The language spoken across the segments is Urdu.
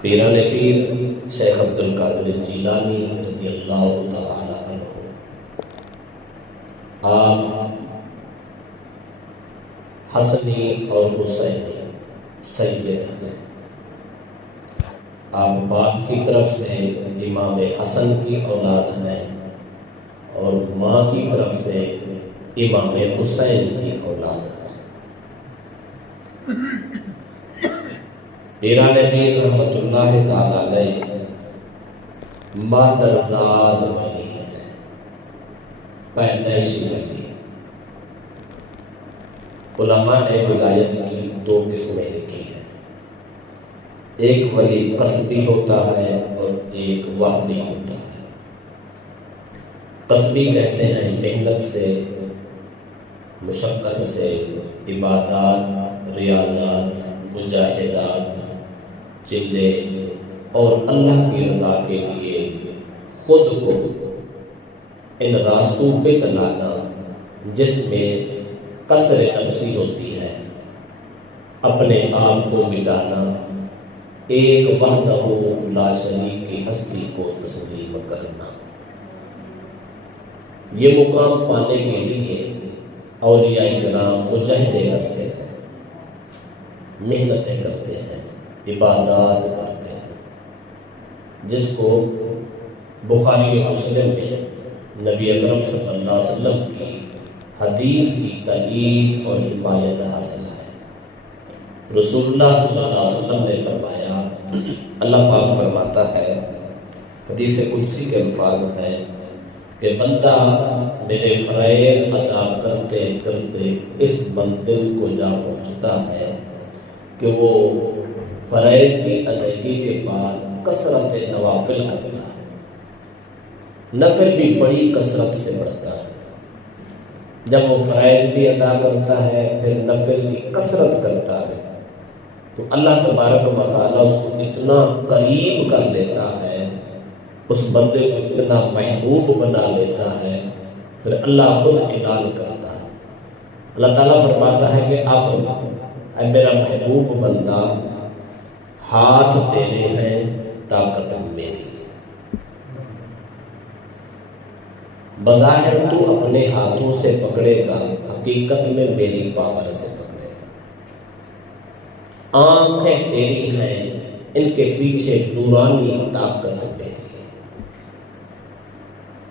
پیران پیر شیخ عبد القادر جیلانی رضی اللہ تعالی عنہ، آپ حسنی اور حسینی سید ہیں۔ آپ باپ کی طرف سے امام حسن کی اولاد ہیں اور ماں کی طرف سے امام حسین کی اولاد ہیں۔ پیران پیر رحمت اللہ تعالی علیہ مادرزاد ولی ہیں، پیدائشی ولی۔ علماء نے ولایت کی دو قسمیں لکھی ہیں، ایک ولی قصبی ہوتا ہے اور ایک وحدی ہوتا ہے۔ قصبی کہتے ہیں محنت سے، مشقت سے، عبادات، ریاضات، مجاہدات، چلے اور اللہ کی رضا کے لیے خود کو ان راستوں پہ چلانا جس میں قصر نفسی ہوتی ہے، اپنے آپ کو مٹانا، ایک وحدہ لا شریک کی ہستی کو تسلیم کرنا۔ یہ مقام پانے کے لیے اولیاء کرام مجاہدے کرتے ہیں، محنتیں کرتے ہیں، عبادات کرتے ہیں، جس کو بخاری و مسلم میں نبی اکرم صلی اللہ علیہ وسلم کی حدیث کی تائید اور حمایت حاصل ہے۔ رسول اللہ صلی اللہ علیہ وسلم نے فرمایا، اللہ پاک فرماتا ہے، حدیث قدسی کے الفاظ ہیں کہ بندہ میرے فرائض ادا کرتے کرتے اس منزل کو جا پہنچتا ہے کہ وہ فرائض کی ادائیگی کے بعد کثرت نوافل کرتا ہے، نفل بھی بڑی کثرت سے بڑھتا ہے۔ جب وہ فرائض بھی ادا کرتا ہے پھر نفل کی کثرت کرتا ہے تو اللہ تبارک و تعالیٰ اس کو اتنا قریب کر لیتا ہے، اس بندے کو اتنا محبوب بنا لیتا ہے، پھر اللہ خود اعلان کرتا ہے۔ اللہ تعالیٰ فرماتا ہے کہ اب اے میرا محبوب بندہ، ہاتھ تیرے ہیں، طاقت میری۔ بظاہر تو اپنے ہاتھوں سے پکڑے گا، حقیقت میں میری پاور سے پکڑے گا۔ آنکھیں تیری ہیں، ان کے پیچھے نورانی طاقت میری۔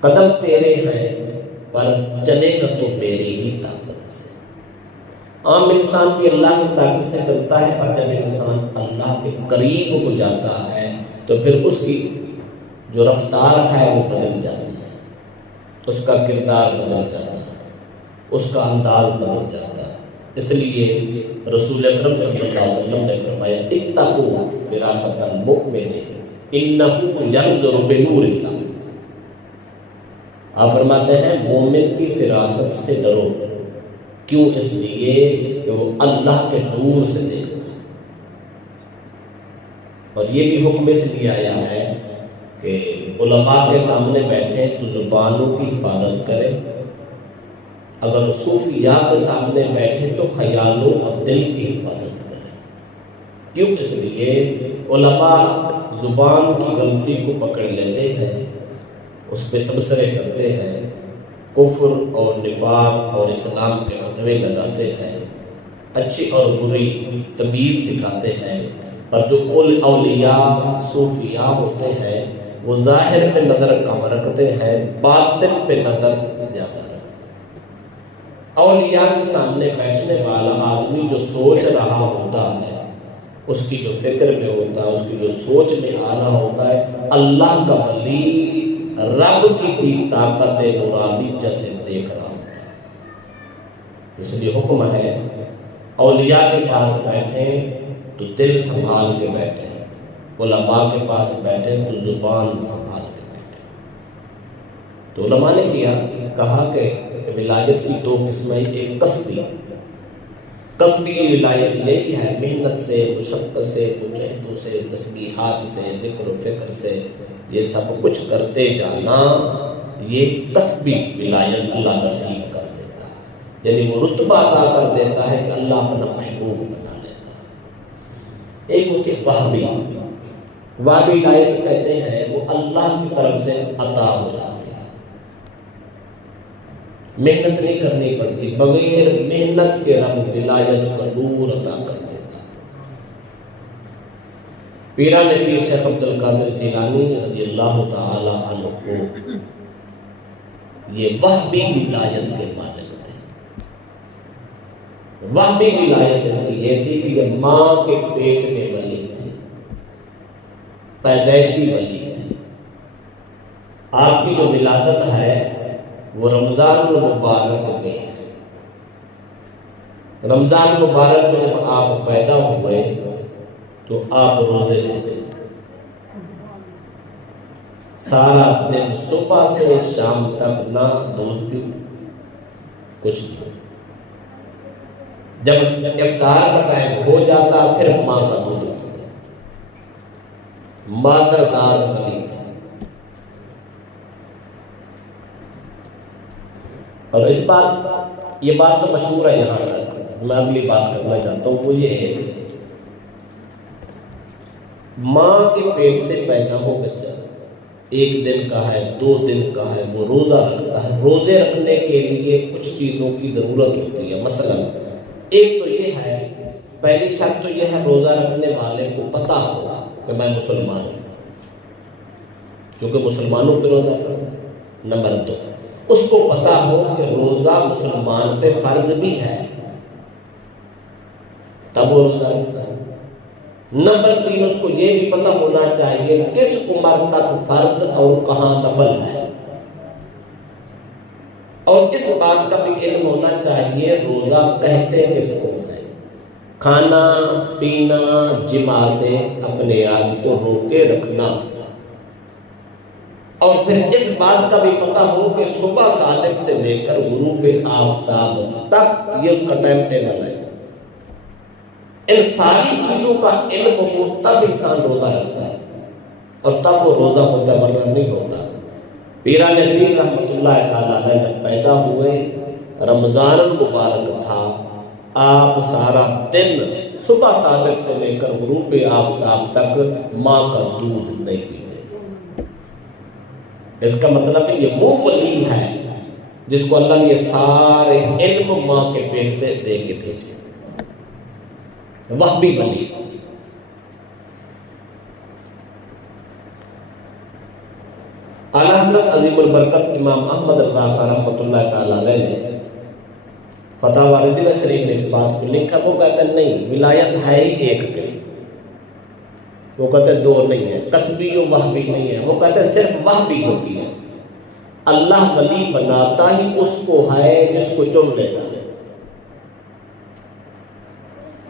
قدم تیرے ہیں پر چلے گا تو میری ہی طاقت سے۔ عام انسان بھی اللہ کی طاقت سے چلتا ہے، پر جب انسان اللہ کے قریب ہو جاتا ہے تو پھر اس کی جو رفتار ہے وہ بدل جاتی ہے، اس کا کردار بدل جاتا ہے، اس کا انداز بدل جاتا ہے۔ اس لیے رسول اکرم صلی اللہ علیہ وسلم نے فرمایا، اتقوا فراست المؤمن انہ ینظر بنور اللہ۔ آپ فرماتے ہیں مومن کی فراست سے ڈرو، کیوں؟ اس لیے کہ وہ اللہ کے نور سے دیکھتا ہے۔ اور یہ بھی حکم اس لیے آیا ہے کہ علماء کے سامنے بیٹھے تو زبانوں کی حفاظت کرے، اگر صوفیاء کے سامنے بیٹھے تو خیالوں اور دل کی حفاظت کرے۔ کیوں؟ اس لیے علماء زبان کی غلطی کو پکڑ لیتے ہیں، اس پہ تبصرے کرتے ہیں، کفر اور نفاق اور اسلام کے فتوے لگاتے ہیں، اچھی اور بری تمیز سکھاتے ہیں۔ پر جو اولیاء صوفیاء ہوتے ہیں وہ ظاہر پہ نظر کم رکھتے ہیں، باطن پہ نظر زیادہ رکھتے ہیں۔ اولیاء کے سامنے بیٹھنے والا آدمی جو سوچ رہا ہوتا ہے، اس کی جو فکر میں ہوتا ہے، اس کی جو سوچ میں آ رہا ہوتا ہے، اللہ کا ولی رب کی دی طاقت نورانی جیسے دیکھ رہا ہوتا ہے۔ اس لیے حکم ہے اولیاء کے پاس بیٹھیں تو دل سنبھال کے بیٹھیں، علماء کے پاس بیٹھیں تو زبان سنبھال کے بیٹھیں۔ تو علماء نے کہا کہ ولایت کی دو قسمیں، ایک قصبی ولایت یہی ہے، محنت سے، مشقت سے، مجاہدوں سے، تسبیحات سے، ذکر و فکر سے یہ سب کچھ کرتے جانا، یہ قصبی ولایت اللہ نصیب کر دیتا ہے، یعنی وہ رتبہ عطا کر دیتا ہے کہ اللہ اپنا محبوب بنا لیتا ہے۔ ایک ہوتی وہابی، وہابی ولایت کہتے ہیں وہ اللہ کی طرف سے عطا ہو جاتی ہے، محنت نہیں کرنی پڑتی، بغیر محنت کے رب ولایت کا نور عطا کر دیتا۔ پیران پیر شیخ عبد القادر جیلانی رضی اللہ تعالی عنہ کو یہ وہابی ولایت کے مالک تھے۔ وہابی ولایت ان کی یہ تھی کہ یہ ماں کے پیٹ میں ولی تھے، پیدائشی ولی تھے۔ آپ کی جو ولادت ہے وہ رمضان المبارک میں ہے۔ رمضان المبارک میں جب آپ پیدا ہوئے تو آپ روزے سے تھے، سارا دن صبح سے شام تک نہ دودھ پیتے کچھ نہیں۔ جب افطار کا ٹائم ہو جاتا پھر ماں کا دودھ پیتے، مادرزاد ولی تھے۔ اور اس بات یہ بات تو مشہور ہے یہاں تک، میں اگلی بات کرنا چاہتا ہوں وہ یہ ہے، ماں کے پیٹ سے پیدا ہو بچہ، ایک دن کا ہے، 2 دن کا ہے، وہ روزہ رکھتا ہے۔ روزے رکھنے کے لیے کچھ چیزوں کی ضرورت ہوتی ہے، مثلا ایک تو یہ ہے، پہلی شرط تو یہ ہے روزہ رکھنے والے کو پتہ ہو کہ میں مسلمان ہوں، چونکہ مسلمانوں پہ روزہ فرض ہے۔ نمبر 2 اس کو پتہ ہو کہ روزہ مسلمان پہ فرض بھی ہے، تب وہ روزہ رکھتا ہے۔ نمبر 3 اس کو یہ بھی پتہ ہونا چاہیے کس عمر تک فرض اور کہاں نفل ہے، اور اس بات کا بھی علم ہونا چاہیے روزہ کہتے کس کو ہے۔ کھانا پینا جماع سے اپنے آپ کو روکے رکھنا، اور پھر اس بات کا بھی پتہ ہو کہ صبح صادق سے لے کر غروب آفتاب تک یہ اس کا ٹائم ٹیبل ہے۔ ان ساری چیزوں کا علم ہو تب انسان روزہ رکھتا ہے، اور تب وہ روزہ ہوتا ہے، ورنہ نہیں ہوتا۔ پیران پیر رحمۃ اللہ تعالیٰ علیہ جب پیدا ہوئے، رمضان المبارک تھا، آپ سارا دن صبح صادق سے لے کر غروب آفتاب تک ماں کا دودھ نہیں پیتے۔ اس کا مطلب ہے یہ وہ ولی ہے جس کو اللہ نے یہ سارے علم ماں کے پیٹ سے دے کے بھیجے، وہابی ولی۔ اعلیٰ حضرت عظیم البرکت امام احمد رضا خان رحمۃ اللہ تعالیٰ علیہ نے فتح واردیہ شریف میں اس بات کو لکھا، وہ کہتے ہیں نہیں، ولایت ہے ہی ایک قسم، وہ کہتے ہیں 2 نہیں ہے، قصبی و وہابی نہیں ہے، وہ کہتے ہیں صرف وہابی ہوتی ہے۔ اللہ ولی بناتا ہی اس کو ہے جس کو چن لیتا ہے،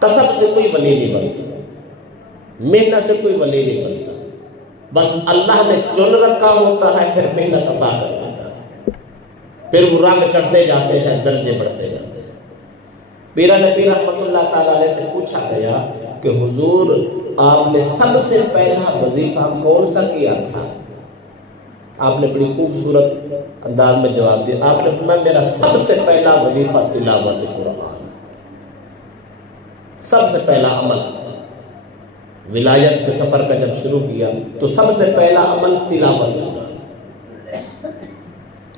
قصب سے کوئی ولی نہیں بنتا، محنت سے کوئی ولی نہیں بنتا، بس اللہ نے چن رکھا ہوتا ہے، پھر محنت عطا کر دیتا ہے، پھر وہ رنگ چڑھتے جاتے ہیں، درجے بڑھتے جاتے ہیں۔ پیران پیر رحمۃ اللہ تعالیٰ علیہ سے پوچھا گیا کہ حضور آپ نے سب سے پہلا وظیفہ کون سا کیا تھا؟ آپ نے بڑی خوبصورت انداز میں جواب دیا، آپ نے فرمایا میرا سب سے پہلا وظیفہ تلاوت قرآن، سب سے پہلا عمل۔ ولایت کے سفر کا جب شروع کیا تو سب سے پہلا عمل تلاوت قرآن۔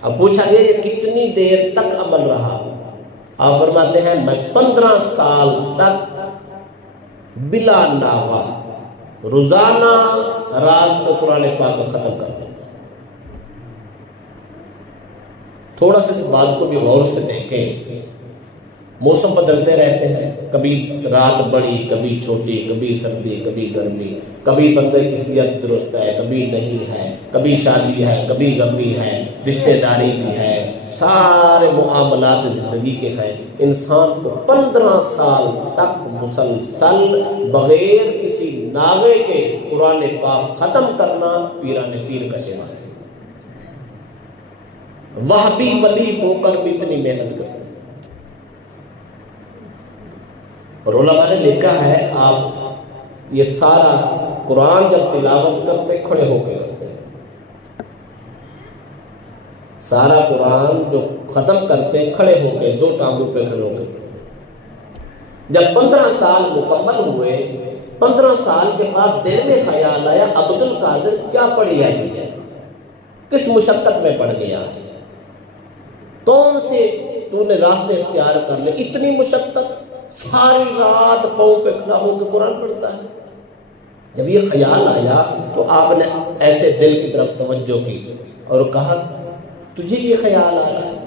اب پوچھا گیا یہ کتنی دیر تک عمل رہا؟ آپ فرماتے ہیں میں 15 سال تک بلا ناغہ روزانہ رات کو قرآن پاک کو ختم کر دیتا۔ تھوڑا سا اس بات کو بھی غور سے دیکھیں، موسم بدلتے رہتے ہیں، کبھی رات بڑی، کبھی چھوٹی، کبھی سردی، کبھی گرمی، کبھی بندے کی صحت درست ہے، کبھی نہیں ہے، کبھی شادی ہے، کبھی غمی ہے، رشتہ داری بھی ہے، سارے معاملات زندگی کے ہیں۔ انسان کو 15 سال تک مسلسل بغیر کسی ناغے کے قرآن پاک ختم کرنا پیران پیر کا شیوا ہے۔ وہابی ولی ہو کر بھی اتنی محنت کرتے ہیں، اور علماء نے لکھا ہے آپ یہ سارا قرآن جب تلاوت کرتے کھڑے ہو کے کرتے ہیں، سارا قرآن جو ختم کرتے کھڑے ہو کے 2 ٹانگوں پہ کھڑے ہو کے پڑھتے۔ جب 15 سال مکمل ہوئے 15 سال کے بعد دل میں خیال آیا عبد القادر کیا پڑی ہے تجھے، کس مشقت میں پڑ گیا ہے، کون سے تو نے راستے اختیار کر لے، اتنی مشقت، ساری رات پاؤں پہ کھڑا ہو کے قرآن پڑھتا ہے۔ جب یہ خیال آیا تو آپ نے ایسے دل کی طرف توجہ کی اور کہا تجھے یہ خیال آ رہا ہے،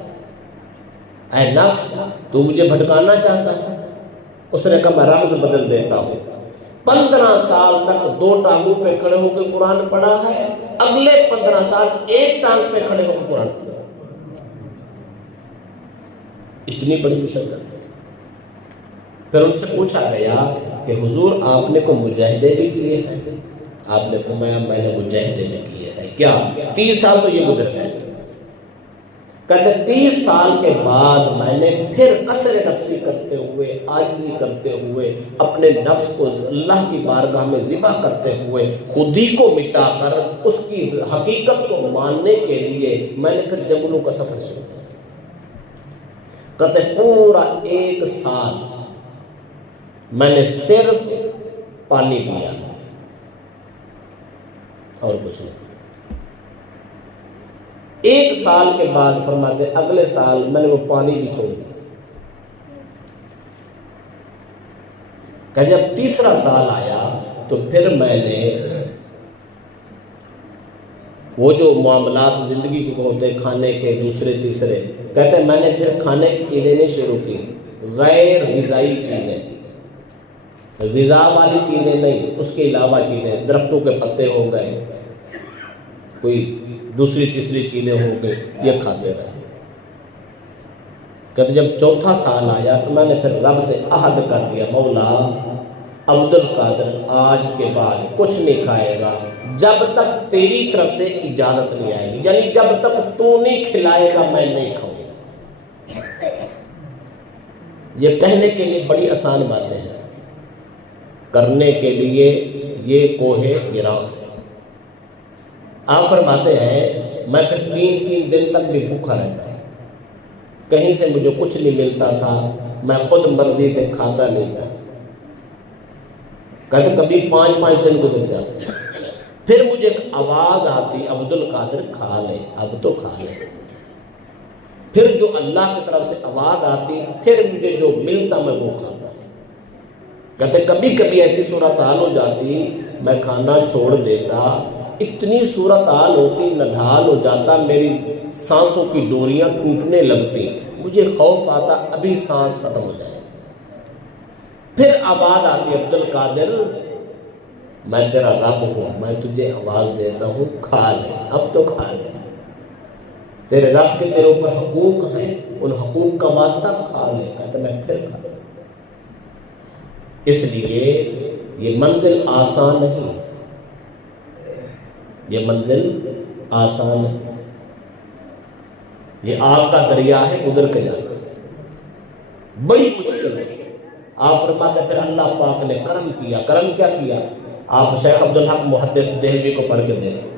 اے نفس تو مجھے بھٹکانا چاہتا ہے؟ اس نے کہا میں رمز بدل دیتا ہوں، 15 سال تک 2 ٹانگوں پہ کھڑے ہو کے قرآن پڑھا ہے، اگلے 15 سال ایک ٹانگ پہ کھڑے ہو کے قرآن پڑھا۔ اتنی بڑی مشقت۔ پھر ان سے پوچھا گیا کہ حضور آپ نے کو مجاہدے بھی کیے ہیں؟ آپ نے فرمایا میں نے مجاہدے بھی کیے ہیں۔ کیا 30 سال تو یہ گزر گئے؟ کہتے 30 سال کے بعد میں نے پھر قصر نفسی کرتے ہوئے، عاجزی کرتے ہوئے، اپنے نفس کو اللہ کی بارگاہ میں ذبح کرتے ہوئے، خودی کو مٹا کر اس کی حقیقت کو ماننے کے لیے میں نے پھر جنگلوں کا سفر شروع کیا۔ کہتے پورا 1 سال میں نے صرف پانی پیا اور کچھ نہیں۔ 1 سال کے بعد فرماتے اگلے سال میں نے وہ پانی بھی چھوڑ دیا۔ کہ جب تیسرا سال آیا تو پھر میں نے وہ جو معاملات زندگی کو ہوتے کھانے کے دوسرے تیسرے، کہتے میں نے پھر کھانے کی چیزیں نہیں شروع کی، غیر غذائی چیزیں، غذا والی چیزیں نہیں، اس کے علاوہ چیزیں، درختوں کے پتے ہو گئے، کوئی دوسری تیسری چیزیں ہو گئی، یہ کھاتے رہے۔ کہتے جب 4تھا سال آیا تو میں نے پھر رب سے عہد کر دیا، مولا عبد القادر آج کے بعد کچھ نہیں کھائے گا جب تک تیری طرف سے اجازت نہیں آئے گی، یعنی جب تک تو نہیں کھلائے گا میں نہیں کھاؤں گا۔ یہ کہنے کے لیے بڑی آسان باتیں ہیں، کرنے کے لیے یہ کوہ گراں ہے۔ آپ فرماتے ہیں میں پھر 3 دن تک بھی بھوکا رہتا، کہیں سے مجھے کچھ نہیں ملتا تھا، میں خود مرضی سے کھاتا نہیں تھا۔ کہتے کبھی 5 دن گزر جاتے، پھر مجھے ایک آواز آتی عبد القادر کھا لے، اب تو کھا لے۔ پھر جو اللہ کی طرف سے آواز آتی پھر مجھے جو ملتا میں وہ کھاتا۔ کہتے کبھی کبھی ایسی صورتحال ہو جاتی میں کھانا چھوڑ دیتا، اتنی صورتحال ہوتی نڈھال ہو جاتا، میری سانسوں کی ڈوریاں ٹوٹنے لگتی، مجھے خوف آتا ابھی سانس ختم ہو جائے۔ پھر آواز آتی عبد القادر میں تیرا رب ہوں، میں تجھے آواز دیتا ہوں کھا لے، اب تو کھا لے، تیرے رب کے تیرے اوپر حقوق ہیں، ان حقوق کا واسطہ کھا لے۔ کہتا میں پھر کھا لے۔ اس لیے یہ منزل آسان نہیں، یہ منزل آسان ہے، یہ آگ کا دریا ہے، گزر کے جانا بڑی مشکل ہے۔ آپ فرماتے پھر اللہ پاک نے کرم کیا۔ کرم کیا کیا؟ آپ شیخ عبدالحق محدث دہلوی کو پڑھ کے دیکھیں۔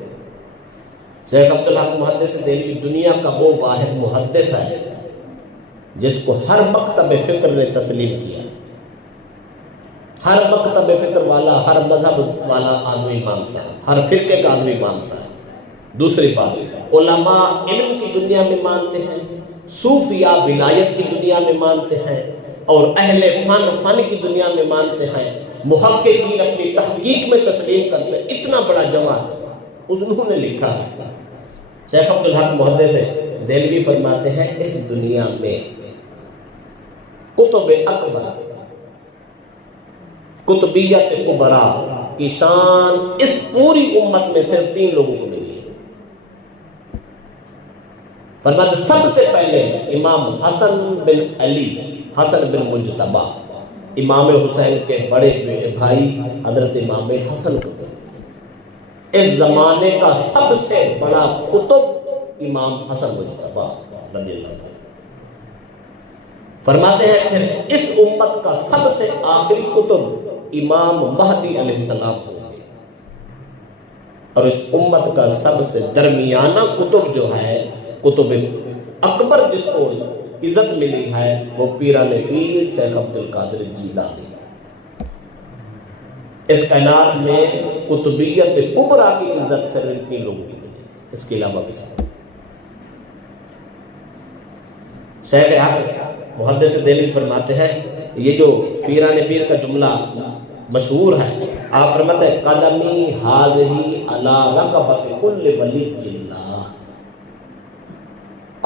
شیخ عبدالحق محدث دہلوی دنیا کا وہ واحد محدث ہے جس کو ہر مکتب فکر نے تسلیم کیا۔ ہر مکتب فکر والا، ہر مذہب والا آدمی مانتا ہے، ہر فرقے کا آدمی مانتا ہے۔ دوسری بات، علماء علم کی دنیا میں مانتے ہیں، صوفیاء ولایت کی دنیا میں مانتے ہیں، اور اہل فن کی دنیا میں مانتے ہیں، محققین اپنی تحقیق میں تسلیم کرتے ہیں۔ اتنا بڑا جوان انہوں نے لکھا ہے۔ شیخ عبدالحق محدث دہلوی فرماتے ہیں اس دنیا میں کتب اکبر، قطبیت کبرا کی شان اس پوری امت میں صرف 3 لوگوں کو ملی ہے۔ فرماتے سب سے پہلے امام حسن بن علی، حسن بن مجتبی، امام حسین کے بڑے بھائی حضرت امام حسن کو، اس زمانے کا سب سے بڑا کتب امام حسن مجتبی رضی اللہ عنہ۔ فرماتے ہیں پھر اس امت کا سب سے آخری کتب امام مہدی علیہ السلام ہوں گے، اور اس امت کا سب سے درمیانہ کتب جو ہے، کتب اکبر جس کو عزت ملی ہے، وہ پیران پیر شیخ عبد القادر جیلانی۔ اس کائنات میں قطبیت کبریٰ کی عزت صرف ان 3 لوگوں کو ملی، اس کے علاوہ کسی کو۔ شیخ حق محدث دہلوی فرماتے ہیں، یہ جو پیران پیر کا جملہ مشہور ہے، آپ فرماتے ہیں قدمی حاضری علی رقبت کل ولی اللہ۔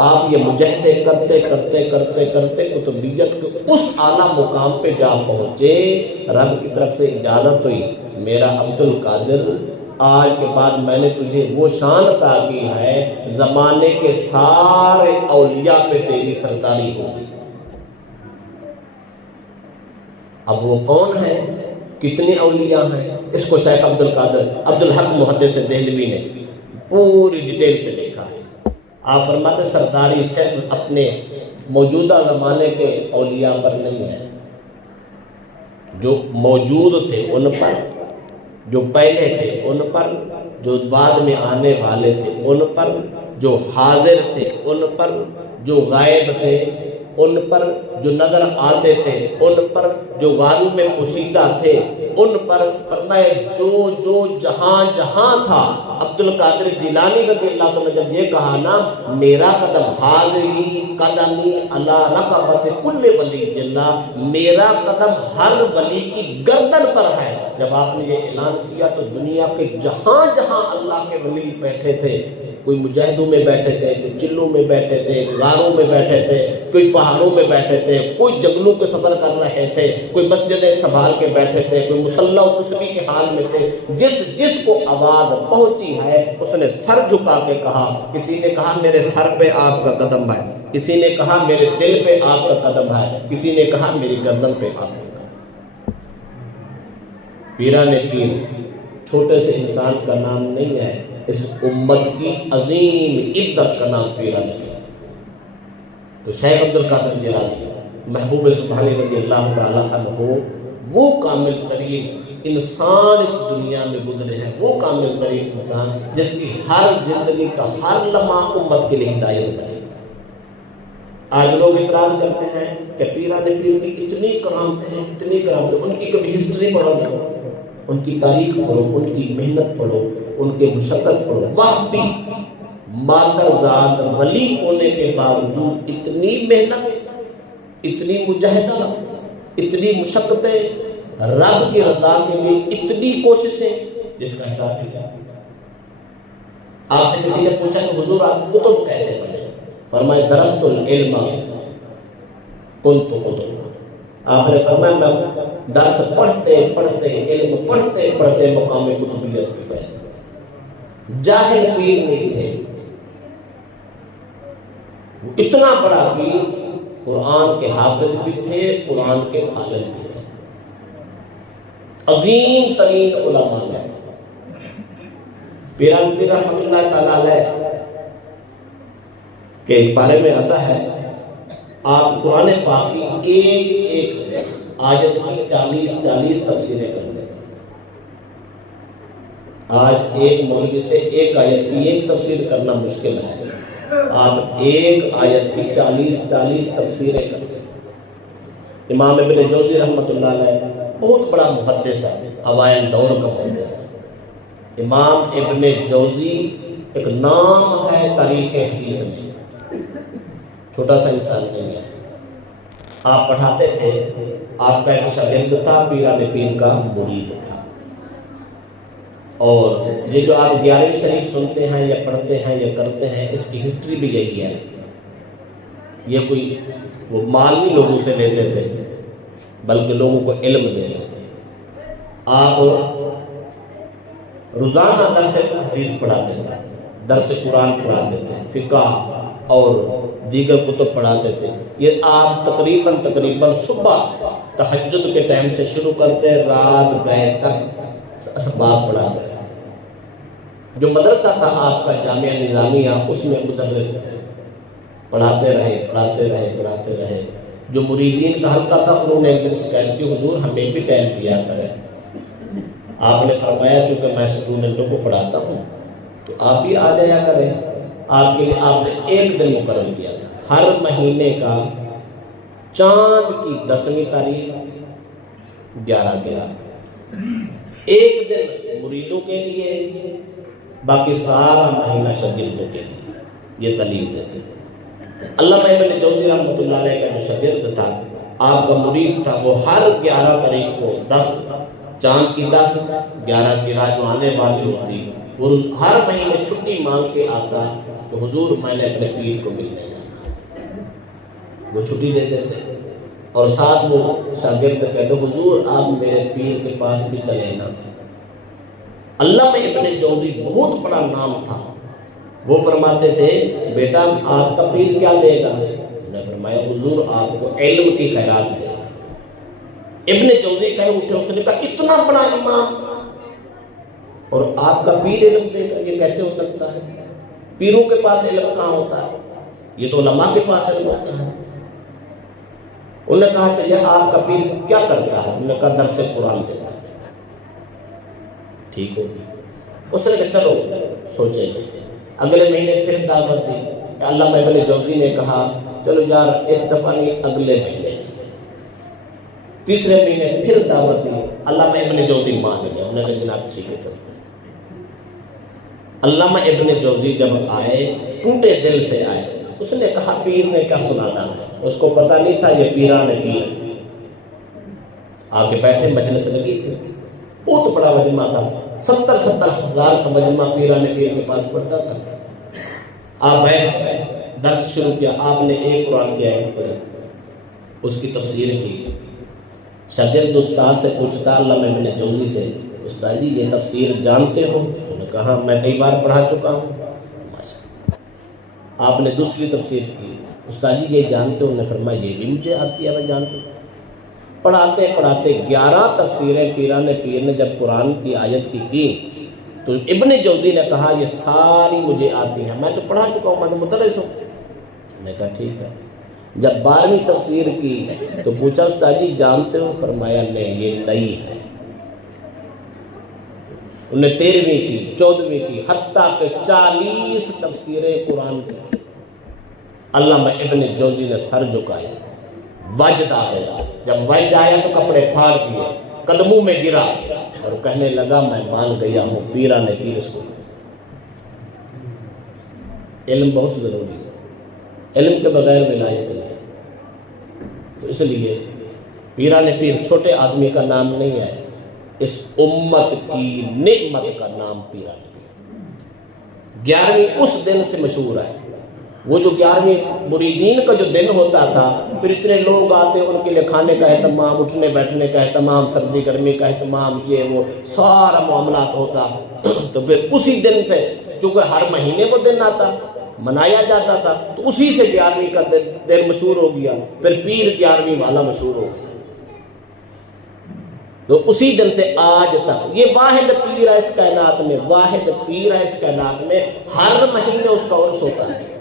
آپ یہ مجاہدے کرتے کرتے کرتے کرتے قطبیت کے اس اعلیٰ مقام پہ جا پہنچے، رب کی طرف سے اجازت ہوئی، میرا عبد القادر آج کے بعد میں نے تجھے وہ شان عطا کی ہے، زمانے کے سارے اولیاء پہ تیری سرداری ہوگی۔ اب وہ کون ہے، کتنے اولیاء ہیں، اس کو شیخ عبدالحق محدث دہلوی نے پوری ڈیٹیل سے لکھا ہے۔ آپ فرماتے سرداری صرف اپنے موجودہ زمانے کے اولیاء پر نہیں ہے، جو موجود تھے ان پر، جو پہلے تھے ان پر، جو بعد میں آنے والے تھے ان پر، جو حاضر تھے ان پر، جو غائب تھے ان پر، جو نظر آتے تھے ان پر، جو غاروں میں پوشیدہ تھے ان پر۔ فرمائے جو جہاں جہاں تھا، عبد القادر جیلانی رضی اللہ عنہ نے جب یہ کہا نا، میرا قدم حاضری قدمی علی رقبت کل ولی اللہ، میرا قدم ہر ولی کی گردن پر ہے۔ جب آپ نے یہ اعلان کیا تو دنیا کے جہاں جہاں اللہ کے ولی بیٹھے تھے، کوئی مجاہدوں میں بیٹھے تھے، کوئی چلوں میں بیٹھے تھے، غاروں میں بیٹھے تھے، کوئی پہاڑوں میں بیٹھے تھے، کوئی جنگلوں کے سفر کر رہے تھے، کوئی مسجدیں سنبھال کے بیٹھے تھے، کوئی مصلی و تسبیح کے حال میں تھے۔ جس کو آواز پہنچی ہے اس نے سر جھکا کے کہا، کسی نے کہا میرے سر پہ آپ کا قدم ہے، کسی نے کہا میرے دل پہ آپ کا قدم ہے، کسی نے کہا میری گردن پہ آپ کا قدم۔ پیران پیر چھوٹے سے انسان کا نام نہیں ہے، اس امت کی عظیم عزت کا نام پیران پیر۔ تو شیخ عبدالقادر جیلانی محبوب سبحانی رضی اللہ تعالیٰ عنہ وہ کامل ترین انسان اس دنیا میں گزرے ہیں، وہ کامل ترین انسان جس کی ہر زندگی کا ہر لمحہ امت کے لیے ہدایت بنے۔ آج لوگ اعتراض کرتے ہیں کہ پیران پیر کی اتنی کرامتیں ہیں، اتنی کرامتیں، ان کی کبھی ہسٹری پڑھو نا، ان کی تاریخ پڑھو، ان کی محنت پڑھو، ان کے مشقت پڑھو۔ وہابی مادرزاد ولی ہونے کے باوجود اتنی محنت، اتنی مجاہدہ، اتنی مشقتیں، رب کی رضا کے لیے اتنی کوششیں، جس کا حساب نہیں۔ آپ سے کسی نے پوچھا کہ حضور آپ کتب کہتے پڑھے؟ فرمائے درست العلم کنت کتب۔ آپ نے فرمایا میں درس پڑھتے پڑھتے، علم پڑھتے پڑھتے مقام کتبیت پہ پہنچا۔ جاہل پیر نہیں تھے، وہ اتنا بڑا پیر، قرآن کے حافظ بھی تھے، قرآن کے عالم بھی تھے، عظیم ترین علماء میں۔ پیران پیر رحمۃ اللہ تعالیٰ علیہ کے بارے میں آتا ہے، آپ قرآن پاک کی ایک ایک آیت کی 40 تفسیریں کرتے ہیں۔ آج ایک مولوی سے ایک آیت کی ایک تفسیر کرنا مشکل ہے، آپ ایک آیت کی 40 تفسیریں کرتے ہیں۔ امام ابن جوزی رحمۃ اللہ علیہ بہت بڑا محدث ہے، اوائل دور کا محدث ہے۔ امام ابن جوزی ایک نام ہے تاریخ حدیث میں، چھوٹا سا انسان نہیں ہے۔ آپ پڑھاتے تھے، آپ کا ایک شاگرد تھا، پیران پیر کا مرید تھا۔ اور یہ جو آپ 11ویں شریف سنتے ہیں یا پڑھتے ہیں یا کرتے ہیں، اس کی ہسٹری بھی یہی ہے۔ یہ کوئی وہ مال نہیں لوگوں سے لیتے تھے، بلکہ لوگوں کو علم دیتے تھے۔ آپ روزانہ درس حدیث پڑھاتے تھے، درس قرآن پڑھاتے تھے، فقہ اور دیگر کتب پڑھاتے تھے۔ یہ آپ تقریباً صبح تہجد کے ٹائم سے شروع کرتے، رات گئے تک اسباب پڑھاتے رہتے۔ جو مدرسہ تھا آپ کا جامعہ نظامیہ، اس میں مدرس تھے، پڑھاتے رہے۔ جو مریدین کا حلقہ تھا، انہوں نے ایک دن شکایت کی، حضور ہمیں بھی ٹائم دیا کریں۔ آپ نے فرمایا چونکہ میں اسٹوڈنٹوں کو پڑھاتا ہوں تو آپ بھی آ جایا کریں۔ آپ کے لیے آپ نے ایک دن مقرر کیا تھا، ہر مہینے کا چاند کی 10ویں تاریخ 11 کی رات ایک دن مریدوں کے لیے، باقی سارا مہینہ شاگردوں کے لیے یہ تعلیم دیتے ہیں۔ علامہ ابن جوزی رحمۃ اللہ علیہ کا جو شاگرد تھا، آپ کا مرید تھا، وہ ہر 11 تاریخ کو 10 چاند کی 10 11 کی رات جو آنے والی ہوتی، وہ ہر مہینے چھٹی مانگ کے آتا تو حضور میں نے اپنے پیر کو ملنے جانا، وہ چھٹی دے دیتے اور ساتھ وہ شاگرد کہتے حضور آپ میرے پیر کے پاس بھی چلے نا۔ علامہ ابن جوزی بہت بڑا نام تھا، وہ فرماتے تھے بیٹا آپ کا پیر کیا دے گا؟ انہوں نے فرمایا حضور آپ کو علم کی خیرات دے گا۔ ابن جوزی کہے اٹھے، اس نے کہا اتنا بڑا امام اور آپ کا پیر علم دے گا، یہ کیسے ہو سکتا ہے؟ پیروں کے پاس علم کہاں ہوتا ہے؟ یہ تو علماء کے پاس علم ہوتا ہے۔ انہوں نے کہا چلیے آپ کا پیر کیا کرتا ہے؟ انہوں نے کہا درس قرآن دیتا ہے۔ ٹھیک ہو گئی۔ اس نے کہا چلو سوچیں گے۔ اگلے مہینے پھر دعوت دی۔ علامہ ابن جوزی نے کہا چلو یار اس دفعہ نہیں اگلے مہینے چلے۔ تیسرے مہینے پھر دعوت دی، علامہ ابن جوزی مان گیا، انہوں نے کہا جناب ٹھیک ہے چلتے ہیں۔ علامہ ابن جوزی جب آئے ٹوٹے دل سے آئے، اس نے کہا پیر نے کیا سنانا ہے؟ اس کو پتہ نہیں تھا یہ پیران پیر ہے۔ آگے بیٹھے، مجلس لگی تھی، بہت بڑا مجمع تھا، 70 ہزار کا مجمع پیران پیر کے پاس پڑھتا تھا۔ آپ بیٹھ گئے، درس شروع کیا، آپ نے ایک قرآن کی آیت پڑھی، اس کی تفسیر کی۔ شاگرد استاد سے پوچھتا علامہ ابن جوزی سے استاد جی یہ تفسیر جانتے ہو؟ اس نے کہا میں کئی بار پڑھا چکا ہوں۔ آپ نے دوسری تفسیر کی، استاد جی یہ جانتے ہو؟ انہوں نے فرمایا یہ بھی مجھے آتی ہے، میں جانتا ہوں۔ پڑھاتے پڑھاتے 11 تفسیریں پیران پیر نے جب قرآن کی آیت کی تو ابن جوزی نے کہا یہ ساری مجھے آتی ہیں، میں تو پڑھا چکا ہوں، میں تو مدرس ہوں۔ میں نے کہا ٹھیک ہے۔ جب 12ویں تفسیر کی تو پوچھا استاد جی جانتے ہو؟ فرمایا نہیں یہ نئی ہے۔ انہوں نے 13ویں کی، 14ویں کی، حتیٰ کہ 40 تفسیریں قرآن کی۔ علامہ ابن جوزی نے سر جھکایا، وجد آ گیا۔ جب وجد آیا تو کپڑے پھاڑ دیے، قدموں میں گرا اور کہنے لگا میں مان گیا ہوں، پیران پیر اس کو۔ علم بہت ضروری ہے، علم کے بغیر ولایت نہیں ہے۔ تو اس لیے پیران پیر چھوٹے آدمی کا نام نہیں ہے، اس امت کی نعمت کا نام پیران پیر۔ 11ویں اس دن سے مشہور ہے، وہ جو 11ویں مریدین کا جو دن ہوتا تھا، پھر اتنے لوگ آتے، ان کے لیے کھانے کا اہتمام، اٹھنے بیٹھنے کا اہتمام، سردی گرمی کا اہتمام، یہ وہ سارا معاملات ہوتا۔ تو پھر اسی دن پہ چونکہ ہر مہینے وہ دن آتا، منایا جاتا تھا، تو اسی سے 11ویں کا دن مشہور ہو گیا، پھر پیر 11ویں والا مشہور ہو گیا۔ تو اسی دن سے آج تک یہ واحد پیر ہے اس کائنات میں، واحد پیر ہے اس کائنات میں، ہر مہینے اس کا عرس ہوتا ہے،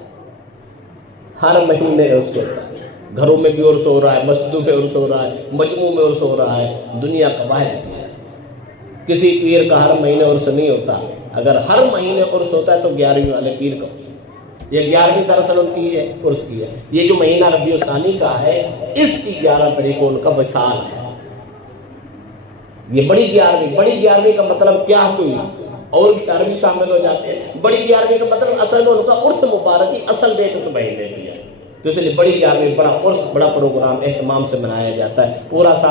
ہر مہینے عرس ہوتا ہے۔ گھروں میں بھی عرس ہو رہا ہے، مسجدوں میں عرس ہو رہا ہے، مجموعوں میں عرس ہو رہا ہے، دنیا کا واحد پیر ہے۔ کسی پیر کا ہر مہینے عرس نہیں ہوتا، اگر ہر مہینے عرس ہوتا ہے تو 11ویں والے پیر کا عرس ہوتا ہے۔ یہ 11ویں دراصل ان کی ہے، عرس کی ہے۔ یہ جو مہینہ ربیع الثانی کا ہے، اس کی 11 تاریخ کو ان کا وصال ہے۔ یہ بڑی 11ویں کا مطلب کیا کوئی اور 11ویں شامل ہو جاتے ہیں۔ بڑی 11ویں کا مطلب اصل میں ان کا عرس مبارک کی اصل ڈیٹ اس مہینے کی ہے، تو اس لیے بڑی 11ویں بڑا عرس، بڑا پروگرام اہتمام سے منایا جاتا ہے، پورا سال